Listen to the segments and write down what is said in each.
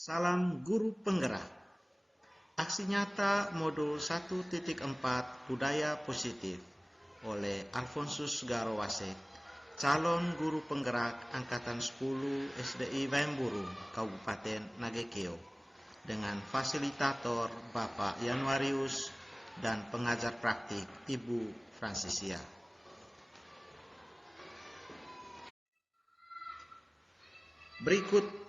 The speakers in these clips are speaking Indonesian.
Salam Guru Penggerak. Aksi nyata modul 1.4 Budaya Positif oleh Alfonsus Garowasek, calon guru penggerak Angkatan 10 SDI Waimburung, Kabupaten Nagekeo, dengan fasilitator Bapak Januarius dan pengajar praktik Ibu Fransisia. Berikut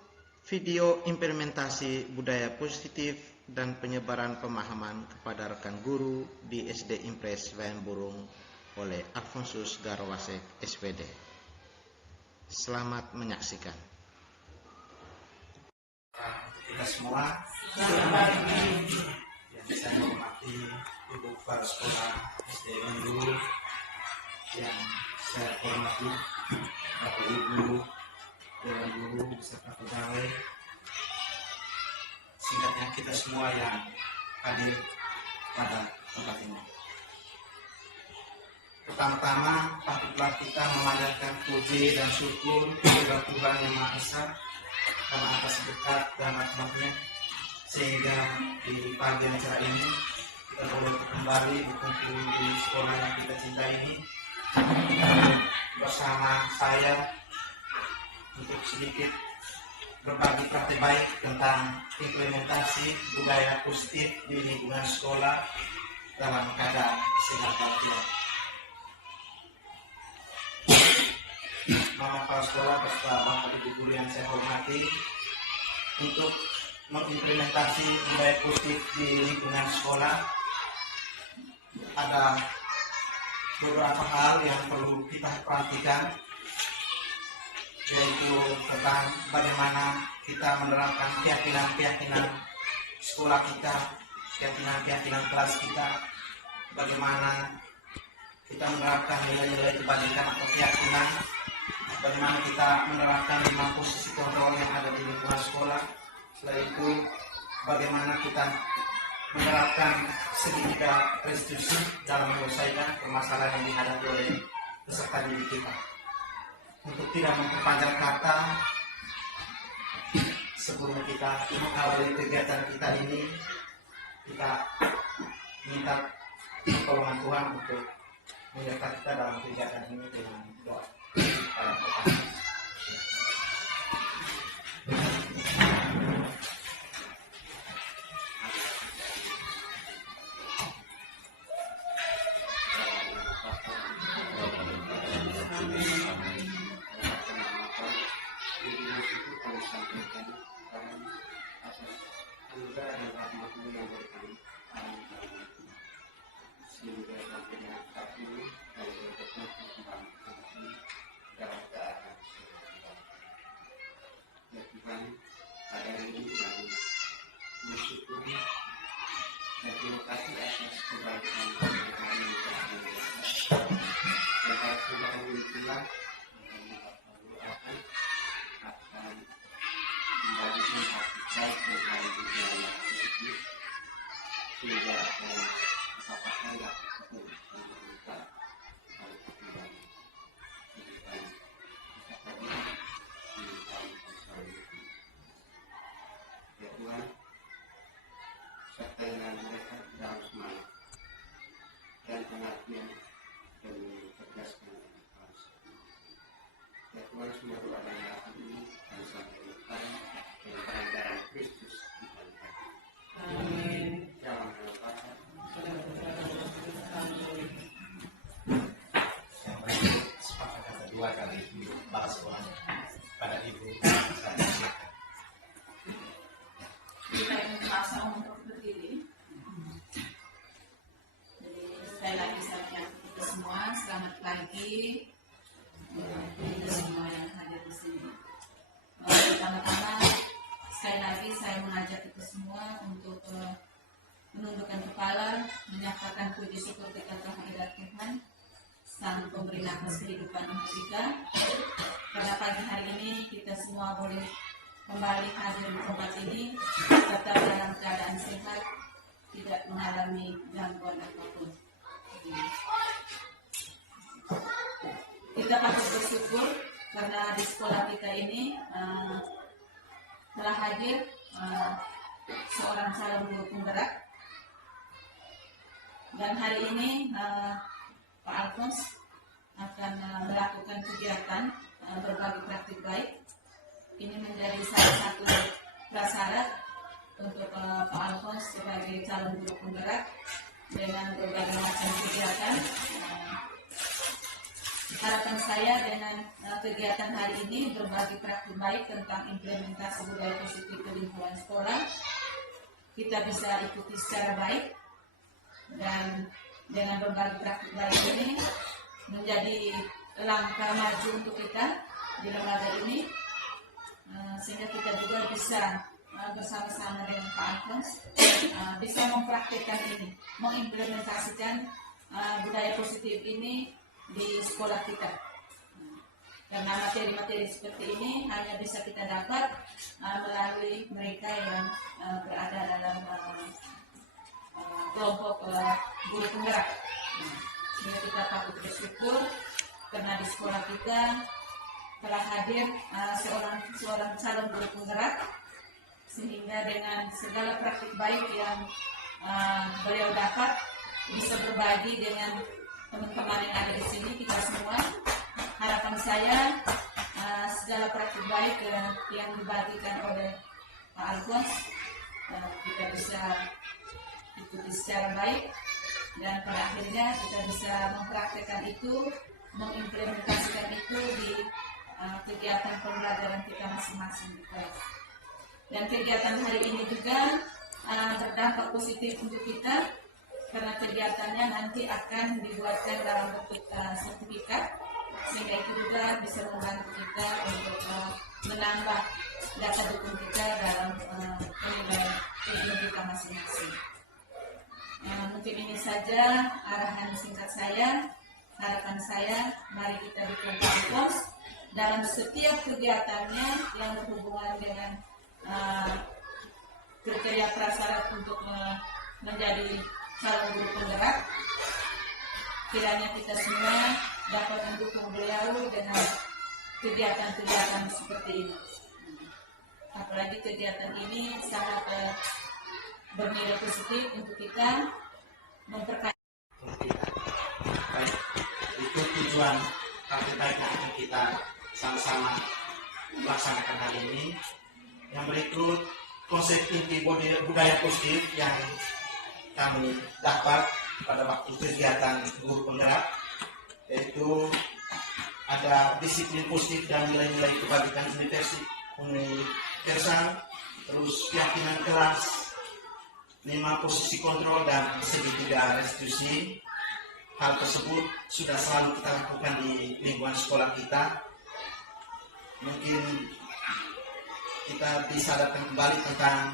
video implementasi budaya positif dan penyebaran pemahaman kepada rekan guru di SD Impres Waimburung oleh Alfonsus Garowasek, SPD. Selamat menyaksikan. Kita semua yang saya hormati Ibu Kepala Sekolah SD Waimburung, yang saya hormati Bapak Ibu Dewan Guru beserta pegawai, singkatnya kita semua yang hadir pada tempat ini. Pertama-tama patutlah kita memanjatkan puji dan syukur kepada Tuhan Yang Maha Esa karena atas berkat dan rahmat-Nya, sehingga di pagi acara ini kita boleh kembali berkumpul di sekolah yang kita cintai ini bersama saya untuk sedikit berbagi praktik baik tentang implementasi budaya positif di lingkungan sekolah dalam keadaan sehat walafiat. Mama kepala sekolah beserta Bapak Ibu guru yang saya hormati, untuk mengimplementasi budaya positif di lingkungan sekolah ada beberapa hal yang perlu kita perhatikan, yaitu tentang bagaimana kita menerapkan keyakinan-keyakinan sekolah kita, keyakinan-keyakinan kelas kita, bagaimana kita menerapkan nilai-nilai kebajikan atau keyakinan, bagaimana kita menerapkan 5 posisi kontrol yang ada di lingkungan sekolah. Setelah itu, bagaimana kita menerapkan segitiga restitusi dalam menyelesaikan permasalahan yang dihadapi oleh peserta didik kita. Untuk tidak memperpanjang kata, sebelum kita mengawali kegiatan kita ini, kita minta pertolongan Tuhan untuk menyertai kita dalam kegiatan ini dengan doa. Dengan mereka dalam semangat dan pengabdian dan mencerdaskan bangsa. Ya Tuhan, semua doa dan harapan ini dan sampai depan dan kebenaran Kristus di dalam hati. Amin. Jangan lupa sepakat kata dua kali bahas Tuhan pada Ibu. Kita merasa untuk berdiri. Jadi sekali lagi saya menyapa kita semua, selamat pagi kita semua yang hadir di sini. Pertama-tama sekali lagi saya mengajak kita semua untuk menundukkan kepala, menyatakan puji syukur kita kehadirat Tuhan, Sang Pemberi nafas kehidupan untuk kita. Pada pagi hari ini kita semua boleh kembali hadir di tempat ini, tetap dalam keadaan sehat, tidak mengalami gangguan apapun. Kita patut bersyukur karena di sekolah kita ini telah hadir seorang calon guru penggerak. Dan hari ini Pak Alfons akan melakukan kegiatan berbagi praktik baik. Ini menjadi salah satu prasyarat untuk Pak Alfons sebagai calon guru penggerak dengan berbagai macam kegiatan. Harapan saya dengan kegiatan hari ini berbagi praktik baik tentang implementasi budaya positif di lingkungan sekolah, kita bisa ikuti secara baik, dan dengan berbagi praktik baik ini menjadi langkah maju untuk kita di lembaga ini, sehingga kita juga bisa bersama-sama dengan Pak Alfons bisa mempraktikkan ini, mengimplementasikan budaya positif ini di sekolah kita. Karena materi-materi seperti ini hanya bisa kita dapat melalui mereka yang berada dalam kelompok guru penggerak. Sehingga kita patut bersyukur karena di sekolah kita telah hadir seorang calon guru penggerak, sehingga dengan segala praktik baik yang beliau dapat bisa berbagi dengan teman-teman yang ada di sini, kita semua. Harapan saya segala praktik baik yang dibagikan oleh Pak Alfons kita bisa ikuti secara baik, dan pada akhirnya kita bisa mempraktekkan itu, mengimplementasikan itu di kegiatan pembelajaran kita masing-masing di kelas. Dan kegiatan hari ini juga berdampak positif untuk kita, karena kegiatannya nanti akan dibuatkan dalam bentuk sertifikat, sehingga itu juga bisa membantu kita untuk menambah data dukung kita dalam penilaian ilmu kita masing-masing. Mungkin ini saja arahan singkat saya. Harapan saya, mari kita bikin Alfons dalam setiap kegiatannya yang berhubungan dengan kriteria prasyarat untuk menjadi calon guru penggerak. Kiranya kita semua dapat mendukung beliau dengan kegiatan-kegiatan seperti ini. Apalagi kegiatan ini sangat bernilai positif untuk kita memperkaya. Itu tujuan praktik baik yang akan kita sama-sama melaksanakan hari ini. Yang berikut konsep inti budaya positif yang kami dapat pada waktu kegiatan guru penggerak, yaitu ada disiplin positif dan nilai-nilai kebajikan universal, terus keyakinan kelas, 5 posisi kontrol, dan segitiga restitusi. Hal tersebut sudah selalu kita lakukan di lingkungan sekolah kita. Mungkin kita disadarkan kembali tentang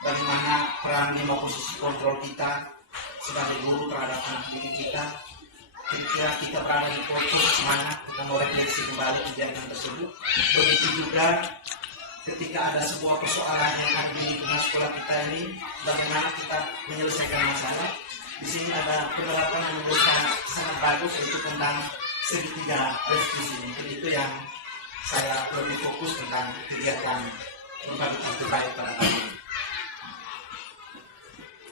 bagaimana peran 5 posisi kontrol kita sebagai guru terhadap anak didik kita. Kira-kira kita berada di fokus mana kita mau refleksi kembali kegiatan tersebut. Begitu juga ketika ada sebuah persoalan yang ada di lingkungan sekolah kita ini, bagaimana kita menyelesaikan masalah. Di sini ada penerapan yang menurut sangat bagus, itu tentang segitiga restitusi. Mungkin itu yang saya lebih fokus tentang kegiatan berbagi praktik baik pada hari ini.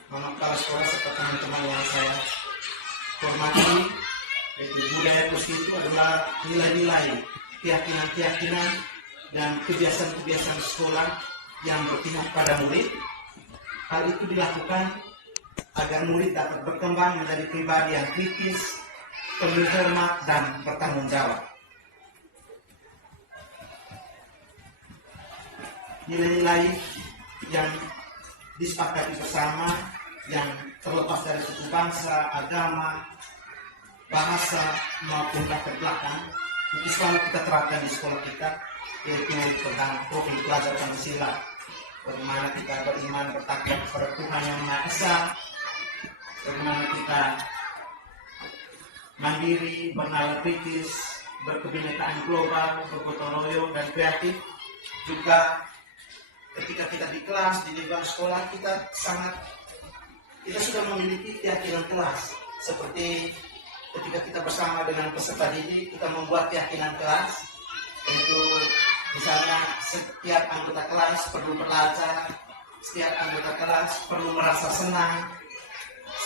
Mama kepala sekolah serta teman-teman yang saya hormati, yaitu budaya positif itu adalah nilai-nilai, keyakinan-keyakinan dan kebiasaan-kebiasaan sekolah yang berpihak pada murid. Hal itu dilakukan agar murid dapat berkembang menjadi pribadi yang kritis, penuh hormat, dan bertanggung jawab. Nilai-nilai yang disepakati bersama, yang terlepas dari suku bangsa, agama, bahasa, maupun latar belakang, itu selalu kita terapkan di sekolah kita, yaitu tentang profil pelajar Pancasila. Bagaimana kita beriman bertakwa kepada Tuhan Yang Maha Esa, bagaimana kita mandiri, bernalar kritis, berkebinekaan global, bergotong royong, dan kreatif. Juga ketika kita di kelas, di lingkungan sekolah, kita sudah memiliki keyakinan kelas. Seperti ketika kita bersama dengan peserta didik, kita membuat keyakinan kelas, yaitu Misalnya setiap anggota kelas perlu belajar, setiap anggota kelas perlu merasa senang,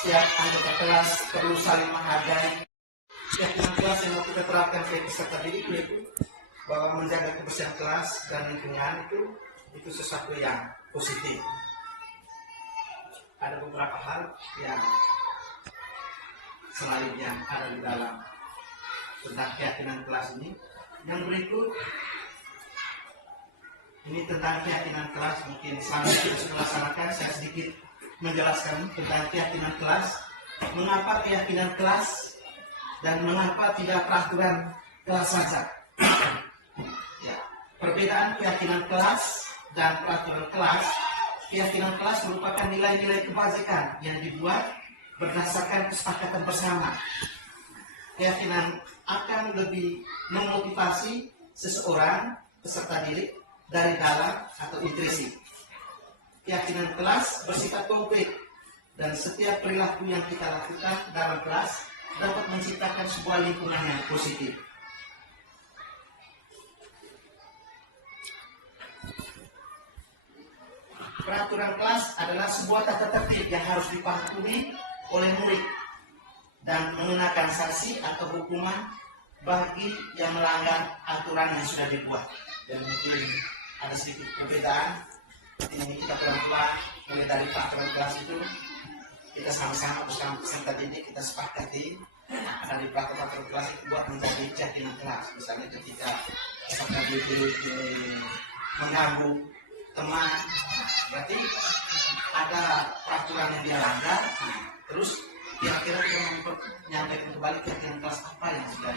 setiap anggota kelas perlu saling menghargai. Keyakinan kelas yang mau kita terapkan ke peserta didik yaitu bahwa menjaga kebersihan kelas dan lingkungan itu sesuatu yang positif. Ada beberapa hal yang selanjutnya ada di dalam tentang keyakinan kelas ini. Yang berikut ini tentang keyakinan kelas, mungkin selama kita sudah laksanakan, saya sedikit menjelaskan tentang keyakinan kelas. Mengapa keyakinan kelas dan mengapa tidak peraturan kelas saja? Ya, perbedaan keyakinan kelas dan peraturan kelas. Keyakinan kelas merupakan nilai-nilai kebajikan yang dibuat berdasarkan kesepakatan bersama. Keyakinan akan lebih memotivasi seseorang peserta didik dari dalam atau intrinsik. Keyakinan kelas bersifat konkret dan setiap perilaku yang kita lakukan dalam kelas dapat menciptakan sebuah lingkungan yang positif. Peraturan kelas adalah sebuah tata tertib yang harus dipatuhi oleh murid dan mengenakan sanksi atau hukuman bagi yang melanggar aturan yang sudah dibuat. Dan mungkin ada sedikit perbedaan. Ini kita pelan-pelan mulai dari peraturan kelas itu kita sama-sama bersama peserta didik kita sepakati dari peraturan kelas itu buat menjadi keyakinan kelas. Misalnya ketika peserta didik mengganggu teman, berarti ada peraturan yang dia langgar. Terus kira-kira kita menyampaikan kembali keyakinan kelas apa yang sudah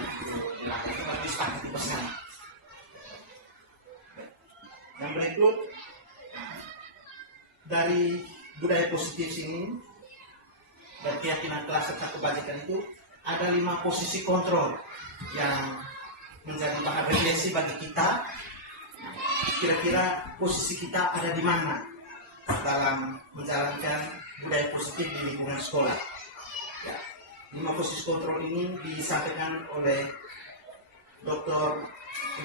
dilanggar itu harus disepakati bersama. Yang berikut dari budaya positif ini dan keyakinan kelas serta kebajikan itu ada 5 posisi kontrol yang menjadi bahan refleksi bagi kita. Kira-kira posisi kita ada di mana dalam menjalankan budaya positif di lingkungan sekolah. Ya, 5 posisi kontrol ini disampaikan oleh Dr.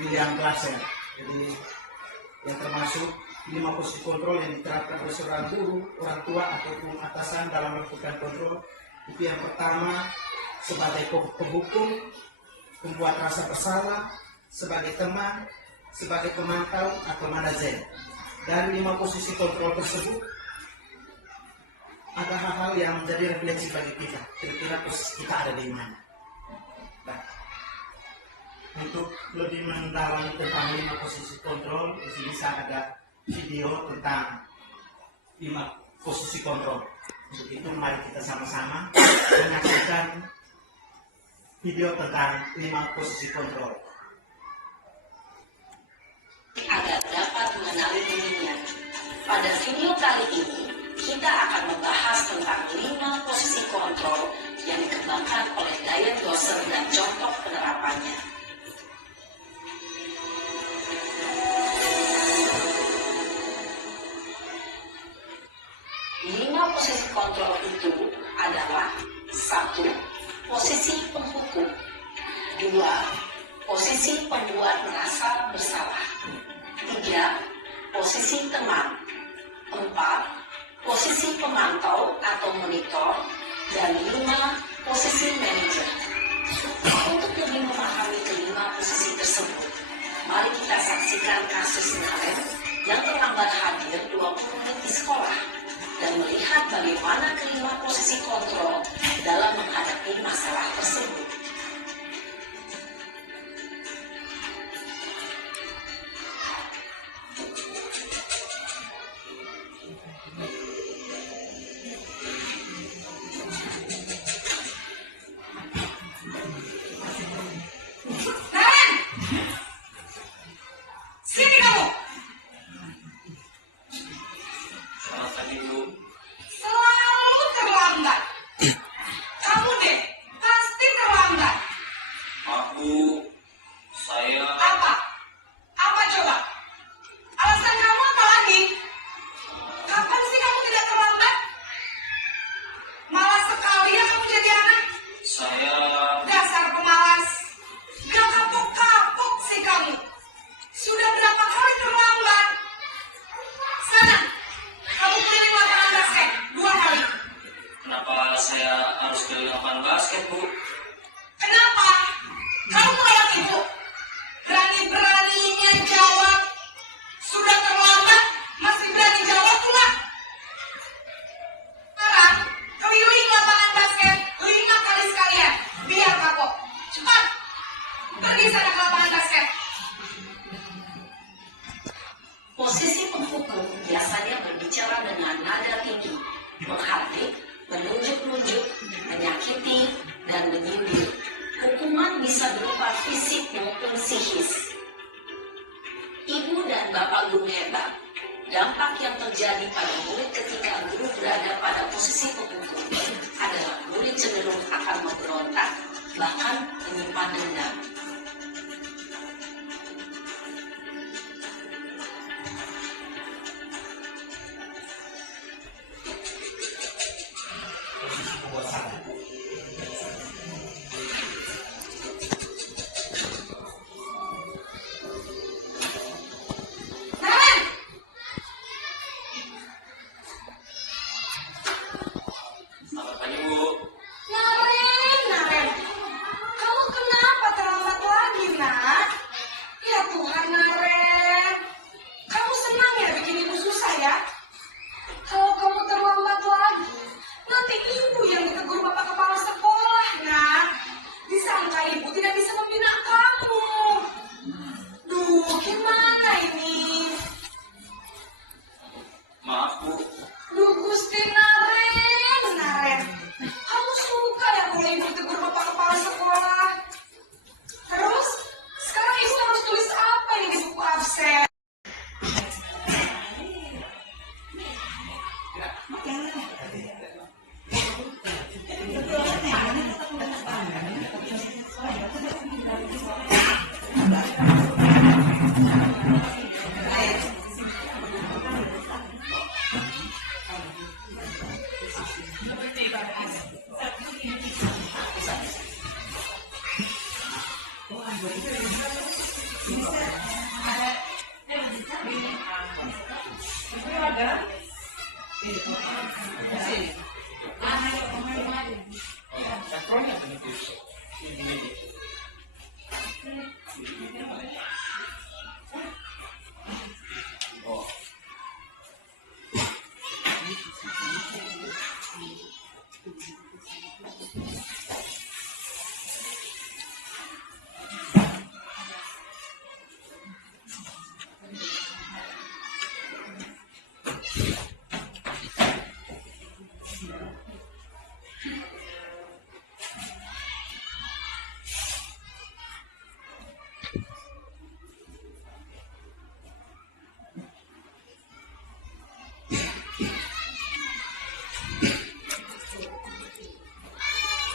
William Glasser. Jadi yang termasuk 5 posisi kontrol yang diterapkan oleh seorang guru, orang tua ataupun atasan dalam melakukan kontrol. Itu yang pertama sebagai penghukum, pembuat rasa bersalah, sebagai teman, sebagai pemantau atau manajer. Dari 5 posisi kontrol tersebut ada hal-hal yang menjadi refleksi bagi kita. Kira-kira posisi kita ada di mana? Nah, untuk lebih mendalami tentang 5 posisi kontrol, di sini saya ada video tentang 5 posisi kontrol. Untuk itu mari kita sama-sama menyaksikan video tentang 5 posisi kontrol. Agar dapat mengenali dirinya. Pada video kali ini, kita akan membahas tentang 5 posisi kontrol yang dikembangkan oleh Diane Gosser dan contoh penerapannya. 5 posisi kontrol itu adalah 1. Posisi penghukum, 2. Posisi pembuat merasa bersalah, 3. Posisi teman, 4. Posisi pemantau atau monitor, dan 5. Posisi manajer. Untuk lebih memahami kelima posisi tersebut, mari kita saksikan kasus Naren yang terlambat hadir 20 menit di sekolah dan melihat bagaimana kelima posisi kontrol dalam menghadapi masalah tersebut. Selalu terlambat. Kamu deh, pasti terlambat. berbicara dengan nada tinggi, menghardik, menunjuk-nunjuk, menyakiti, dan menyindir. Hukuman bisa berupa fisik maupun psikis. Ibu dan bapak guru hebat. Dampak yang terjadi pada murid ketika guru berada pada posisi pemukul adalah murid cenderung akan memberontak, bahkan menyimpan dendam.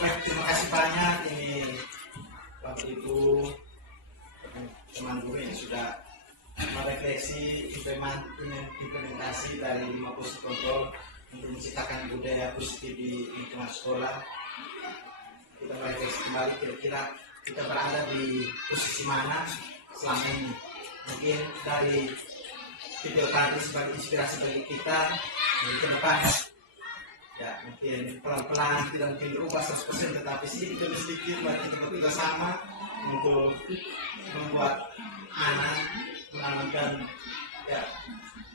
Baik, terima kasih banyak ini Bapak Ibu teman guru yang sudah merefleksi implementasi dari 5 posisi kontrol untuk menciptakan budaya positif di lingkungan sekolah. Kita merefleksi kembali kira-kira kita berada di posisi mana selama ini. Mungkin dari video tadi sebagai inspirasi bagi kita ke depan. Ya, mungkin pelan-pelan tidak mungkin berubah 100%, tetapi sedikit demi sedikit kita bekerja sama untuk membuat anak menanamkan ya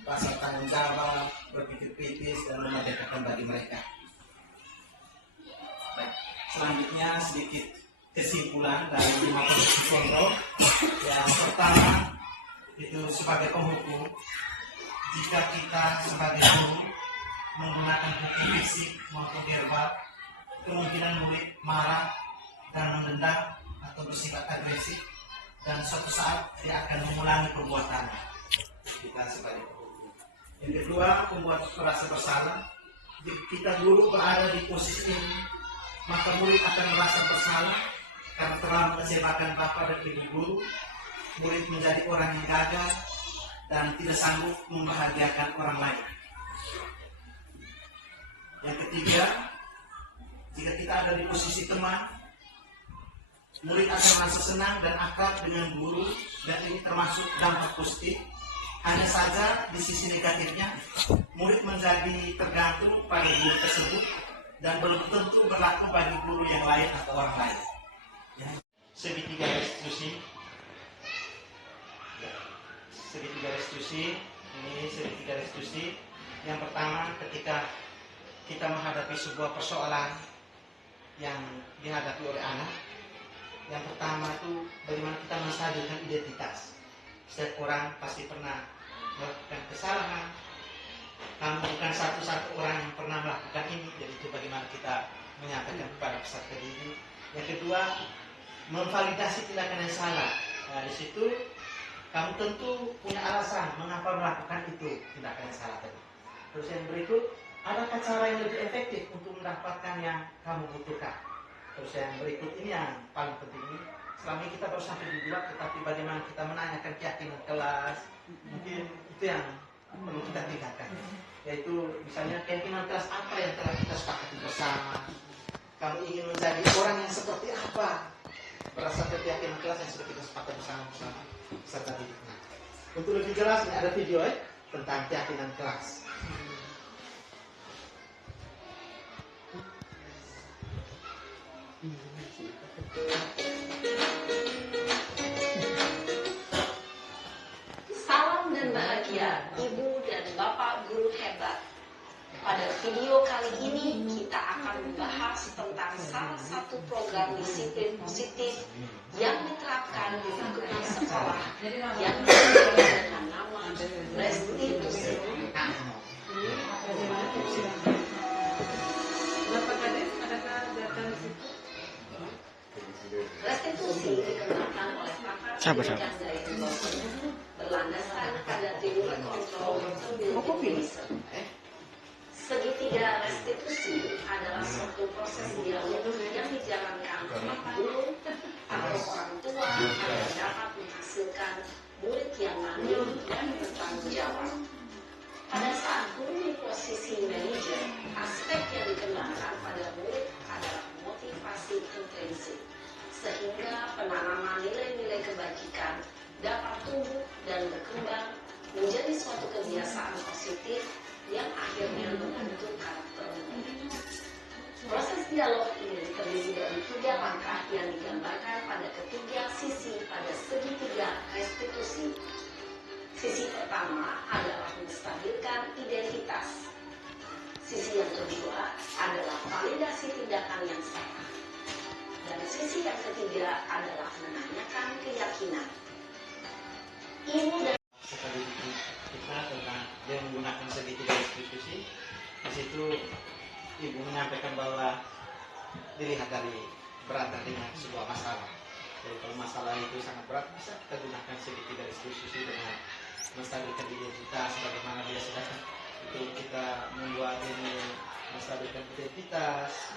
rasa tanggung jawab, berpikir kritis dan memerdekakan bagi mereka. Baik, selanjutnya sedikit kesimpulan dari 5 posisi kontrol. Yang pertama itu sebagai penghukum, jika kita sebagai guru menggunakan bukti fisik maupun verbal, kemungkinan murid marah dan mendendam atau bersifat agresif, dan suatu saat dia akan mengulangi perbuatannya. Kita sebagai penghukum. Yang kedua, membuat merasa bersalah. Jika kita guru berada di posisi ini, maka murid akan merasa bersalah karena telah mengecewakan bapak dan ibu guru. Murid menjadi orang yang gagal dan tidak sanggup membahagiakan orang lain. Yang ketiga, jika kita ada di posisi teman, murid akan merasa senang dan akrab dengan guru, dan ini termasuk dampak positif. Hanya saja di sisi negatifnya, murid menjadi tergantung pada guru tersebut dan belum tentu berlaku bagi guru yang lain atau orang lain. Segitiga restitusi. Ini segitiga restitusi. Yang pertama, ketika kita menghadapi sebuah persoalan yang dihadapi oleh anak, yang pertama itu bagaimana kita menstabilkan identitas. Setiap orang pasti pernah melakukan kesalahan, namun peserta didik. Yang kedua, memvalidasi tindakan yang salah. Nah, di situ kamu tentu punya alasan mengapa melakukan itu tindakan yang salah tadi. Terus yang berikut, adakah cara yang lebih efektif untuk mendapatkan yang kamu butuhkan? Terus yang berikut ini yang paling penting ini. Selama ini kita baru sampai di 2, tetapi bagaimana kita menanyakan keyakinan kelas, mungkin itu yang perlu kita tingkatkan. Yaitu misalnya keyakinan kelas apa yang telah kita sepakati bersama. Kamu ingin menjadi orang yang seperti apa? Berdasarkan keyakinan kelas yang sudah kita sepakati bersama peserta didik. Nah, untuk lebih jelas ini ada video tentang keyakinan kelas. Salam dan bahagia Ibu dan Bapak guru hebat. Pada video kali ini kita akan membahas tentang salah satu program disiplin positif yang diterapkan di lingkungan sekolah yang disebut dengan nama restitusi. Restitusi dikenakan oleh pakar pendidikan dari Indonesia berlandaskan pada teori kontrol pemilihan. Segitiga restitusi adalah suatu proses dialog yang dijalankan oleh guru atau orang tua agar dapat menghasilkan murid yang mandiri dan bertanggung jawab. Pada saat guru di posisi manajer, aspek yang dikembangkan pada murid adalah motivasi intrinsik, sehingga penanaman nilai-nilai kebajikan dapat tumbuh dan berkembang menjadi suatu kebiasaan positif yang akhirnya membentuk karakter murid. Proses dialog ini terdiri dari 3 langkah yang digambarkan pada ketiga sisi pada segitiga restitusi. Sisi pertama adalah menstabilkan identitas. Sisi yang kedua adalah validasi tindakan yang salah. Dan sisi yang ketiga adalah menanyakan keyakinan. Ibu dan Sekali kita tentang dia menggunakan segitiga restitusi. Di situ ibu menyampaikan bahwa dilihat dari berat dengan sebuah masalah. Jadi kalau masalah itu sangat berat, bisa kita gunakan segitiga restitusi dengan menstabilkan identitas. Bagaimana dia sedang itu kita membuat ini menstabilkan identitas.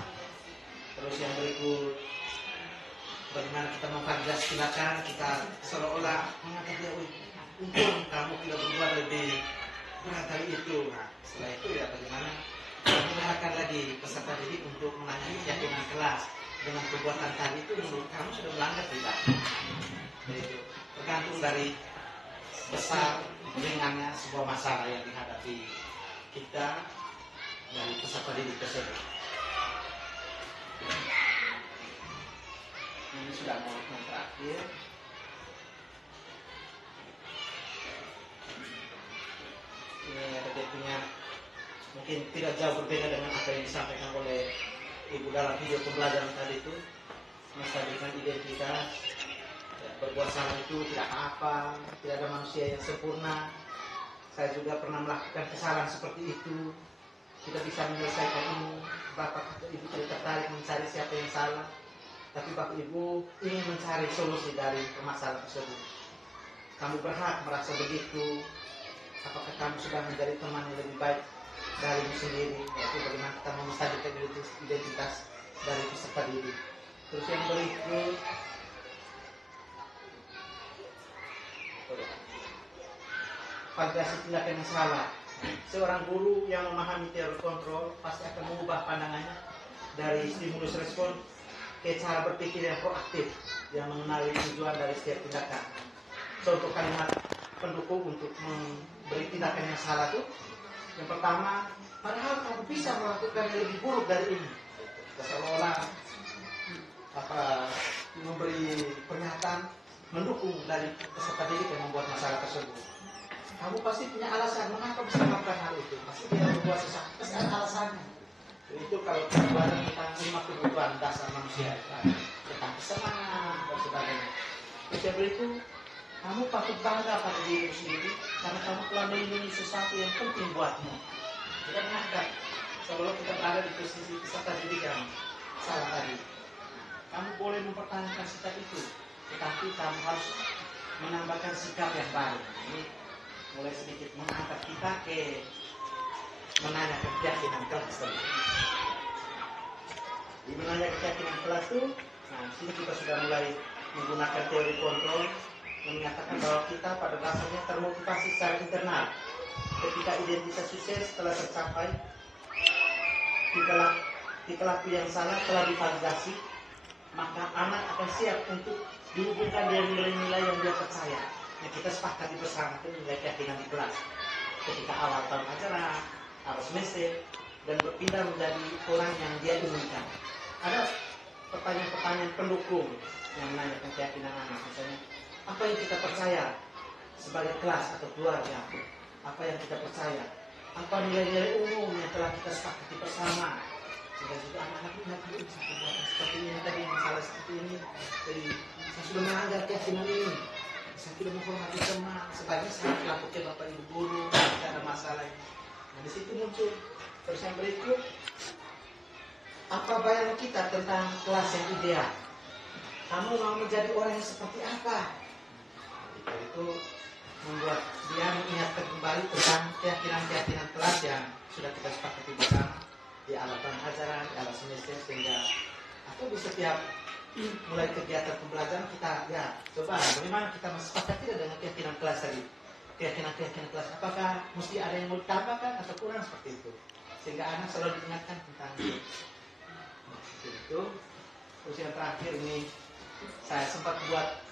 Terus yang berikut, bagaimana kita memvalidasi tindakan, kita seolah-olah mengangkat dia, untung kamu tidak berbuat lebih berat dari itu. Nah, setelah itu ya bagaimana mengarahkan lagi peserta didik untuk menangani keyakinan kelas dengan perbuatan tadi itu menurut kamu sudah melanggar tidak? Jadi itu tergantung dari besar ringannya sebuah masalah yang dihadapi kita dari peserta didik tersebut. Ini sudah mau yang terakhir. Ini ada dia punya mungkin tidak jauh berbeda dengan apa yang disampaikan oleh ibu dalam video pembelajaran tadi itu, menstabilkan identitas. Ya, berbuat salah itu tidak apa, tidak ada manusia yang sempurna. Saya juga pernah melakukan kesalahan seperti itu, tidak bisa menyelesaikan ini. Bapak atau ibu tidak tertarik mencari siapa yang salah, tapi bapak ibu ingin mencari solusi dari permasalahan tersebut. Kamu berhak merasa begitu. Apakah kamu sudah menjadi teman yang lebih baik darimu sendiri? Yaitu bagaimana kita menstabilkan identitas dari peserta didik. Terus yang berikut, validasi tindakan yang salah. Seorang guru yang memahami teori kontrol pasti akan mengubah pandangannya dari stimulus respon ke cara berpikir yang proaktif yang mengenali tujuan dari setiap tindakan. Contoh kalimat pendukung untuk memberi tindakan yang salah itu, yang pertama, padahal kamu bisa melakukan yang lebih buruk dari ini. Kita seolah-olah memberi pernyataan mendukung dari peserta didik yang membuat masalah tersebut. Kamu pasti punya alasan mengapa bisa melakukan hal itu. Pasti dia membuat sesuatu, pasti ada alasannya. Itu kalau kita belajar tentang 5 kebutuhan dasar manusia, tentang kesenangan dan sebagainya. Terus yang berikut, kamu patut bangga pada dirimu sendiri karena kamu telah melindungi sesuatu yang penting buatmu. Kita menganggap sebelum kita berada di posisi peserta didik yang salah tadi. Kamu boleh mempertahankan sikap itu, tetapi kamu harus menambahkan sikap yang baru. Ini mulai sedikit mengangkat kita ke menanyakan keyakinan kelas tadi. Di menanyakan keyakinan kelas itu, nah sini kita sudah mulai menggunakan teori kontrol, menyatakan bahwa kita pada dasarnya termotivasi secara internal. Ketika identitas sukses telah tercapai, tingkah yang salah telah divalidasi, maka anak akan siap untuk dihubungkan dengan nilai-nilai yang dia percaya. Nah, kita sepakati bersama itu nilai keyakinan di kelas. Ketika awal tahun ajaran, awal semester, dan berpindah menjadi orang yang dia inginkan. Ada pertanyaan-pertanyaan pendukung yang menanyakan keyakinan anak. Misalnya, apa yang kita percaya sebagai kelas atau keluarga? Apa yang kita percaya? Apa nilai-nilai umum yang telah kita sepakati bersama? Sehingga juga anak-anak ini bisa perbuatan seperti ini tadi, masalah seperti ini. Jadi saya sudah melanggar keyakinan ini. Saya tidak menghormati teman. Sebaiknya saya lapor ke bapak ibu guru. Tidak ada masalah ini. Nah di situ muncul. Terus yang berikut, apa bayangan kita tentang kelas yang ideal? Kamu mau menjadi orang yang seperti apa? Itu membuat dia mengingatkan kembali tentang keyakinan-keyakinan kelas yang sudah kita sepakati bersama di awal ajaran, di awal semester, sehingga atau di setiap mulai kegiatan pembelajaran kita ya coba bagaimana kita sepakati dengan keyakinan kelas tadi. Keyakinan kelas apakah mesti ada yang mau ditambahkan atau kurang seperti itu, sehingga anak selalu diingatkan tentang itu. Itu terus yang terakhir ini saya sempat buat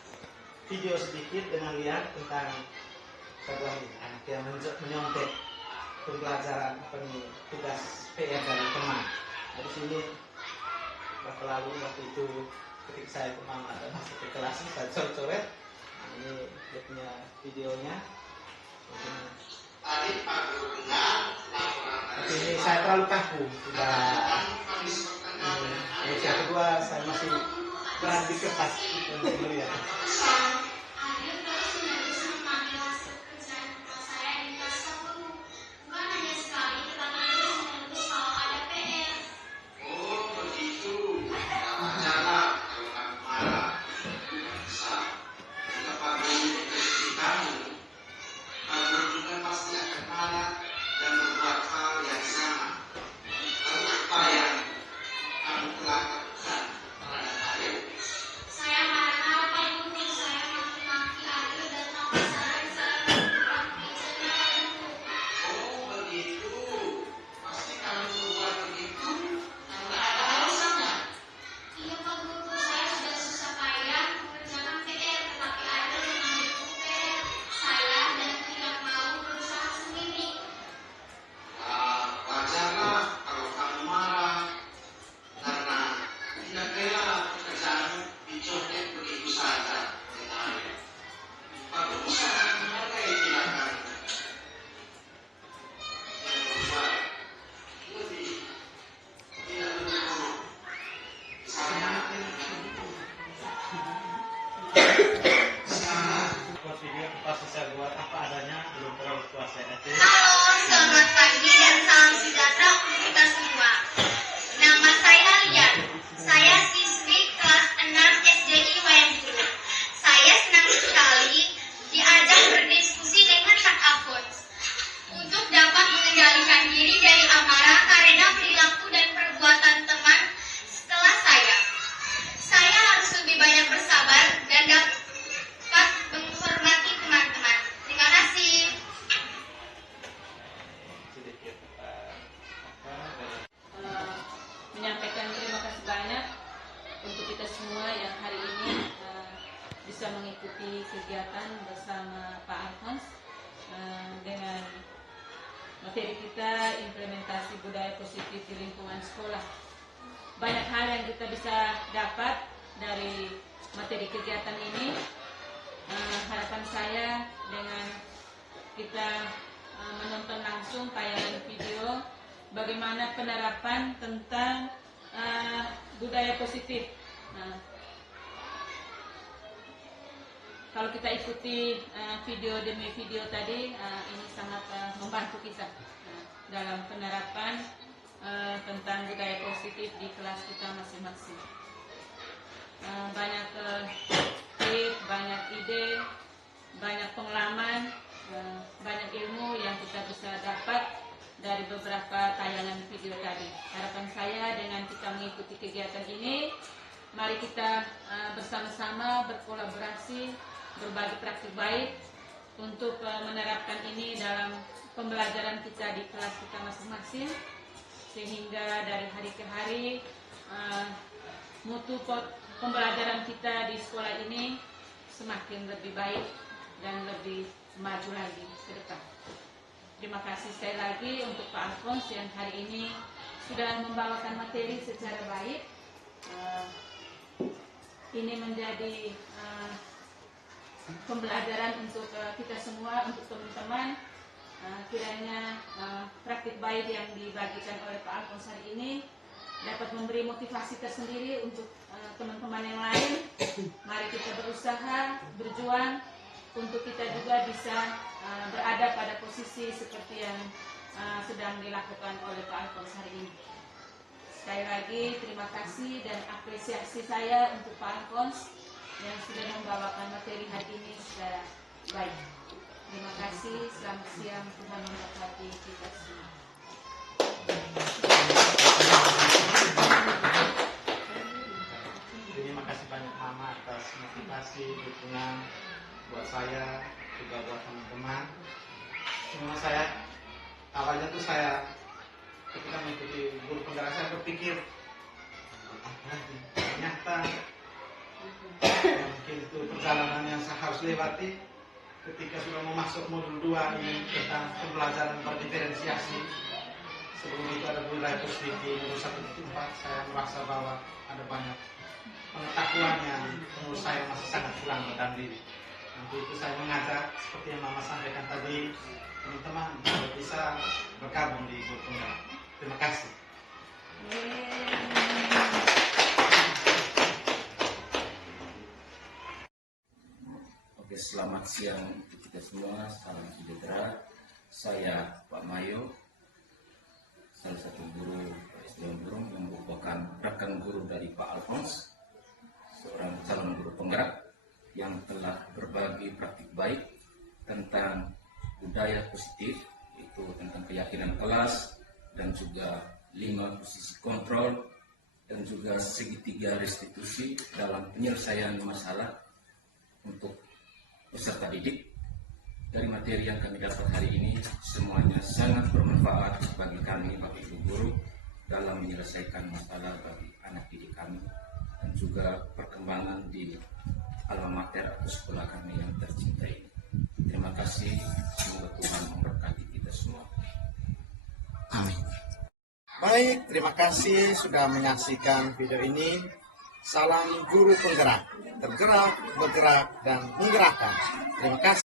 video sedikit dengan lihat tentang sebuah anak yang menyontek pembelajaran tugas PR dari teman. Nah, di sini waktu itu ketika saya ke mama dan masuk ke kelas ini saya coret-coret. Nah, ini dia punya videonya. Tapi ini saya terlalu kaku sudah. Yang kedua saya masih berani kertas untuk melihat. Halo, selamat pagi dan salam sejahtera untuk kita semua. Nama saya Lian. Saya siswi kelas 6 SDI Wayang Guru. Saya senang sekali diajak berdiskusi dengan Kak Afons untuk dapat mengendalikan diri dari amarah karena perilaku dan perbuatan teman setelah saya. Saya harus lebih banyak bersabar dan dapat menghormati teman-teman. Terima kasih. Menyampaikan terima kasih banyak untuk kita semua yang hari ini bisa mengikuti kegiatan bersama Pak Alfons dengan materi kita implementasi budaya positif di lingkungan sekolah. Banyak hal yang kita bisa dapat dari materi kegiatan ini. Harapan saya dengan kita menonton langsung tayangan video bagaimana penerapan tentang budaya positif. Kalau kita ikuti video demi video tadi, ini sangat membantu kita dalam penerapan tentang budaya positif di kelas kita masing-masing. Banyak tips, banyak ide, banyak pengalaman, banyak ilmu yang kita bisa dapat dari beberapa tayangan video tadi. Harapan saya dengan kita mengikuti kegiatan ini, mari kita bersama-sama berkolaborasi, berbagi praktik baik untuk menerapkan ini dalam pembelajaran kita di kelas kita masing-masing, sehingga dari hari ke hari mutu pembelajaran kita di sekolah ini semakin lebih baik dan lebih maju lagi ke depan. Terima kasih sekali lagi untuk Pak Alphonse yang hari ini sudah membawakan materi secara baik. Ini menjadi pembelajaran untuk kita semua, untuk teman-teman. Kiranya praktik baik yang dibagikan oleh Pak Alphonse hari ini dapat memberi motivasi tersendiri untuk teman-teman yang lain. Mari kita berusaha, berjuang untuk kita juga bisa berada pada posisi seperti yang sedang dilakukan oleh Pak Alphonse hari ini. Sekali lagi terima kasih dan apresiasi saya untuk Pak Alphonse yang sudah membawakan materi hari ini secara baik. Terima kasih, selamat siang, Tuhan memberkati kita semua. Terima kasih banyak Mama atas motivasi, dukungan buat saya, juga buat teman-teman. Cuma saya, awalnya tuh saya ketika mengikuti guru penggerak, saya berpikir ternyata mungkin itu perjalanan yang saya harus lewati ketika sudah mau masuk modul 2 ini tentang pembelajaran berdiferensiasi. Sebelum itu ada budaya positif di modul 1.4, saya merasa bahwa ada banyak pengetahuan yang menurut saya masih sangat kurang dan diri. Untuk itu saya mengajak seperti yang Mama sampaikan tadi, teman-teman bisa bergabung di guru penggerak. Terima kasih. Oke, selamat siang untuk kita semua, salam sejahtera. Saya Pak Mayo, salah satu guru SDM Burung yang merupakan rekan guru dari Pak Alphonse, seorang calon guru penggerak yang telah berbagi praktik baik tentang budaya positif, itu tentang keyakinan kelas, dan juga 5 posisi kontrol, dan juga segitiga restitusi dalam penyelesaian masalah untuk peserta didik. Dari materi yang kami dapat hari ini, semuanya sangat bermanfaat bagi kami, bagi ibu guru, dalam menyelesaikan masalah bagi anak didik kami, dan juga perkembangan di alma mater atau sekolah kami yang tercinta ini. Terima kasih, semoga Tuhan memberkati kita semua. Amin. Baik, terima kasih sudah menyaksikan video ini. Salam guru penggerak, tergerak, bergerak, dan menggerakkan. Terima kasih.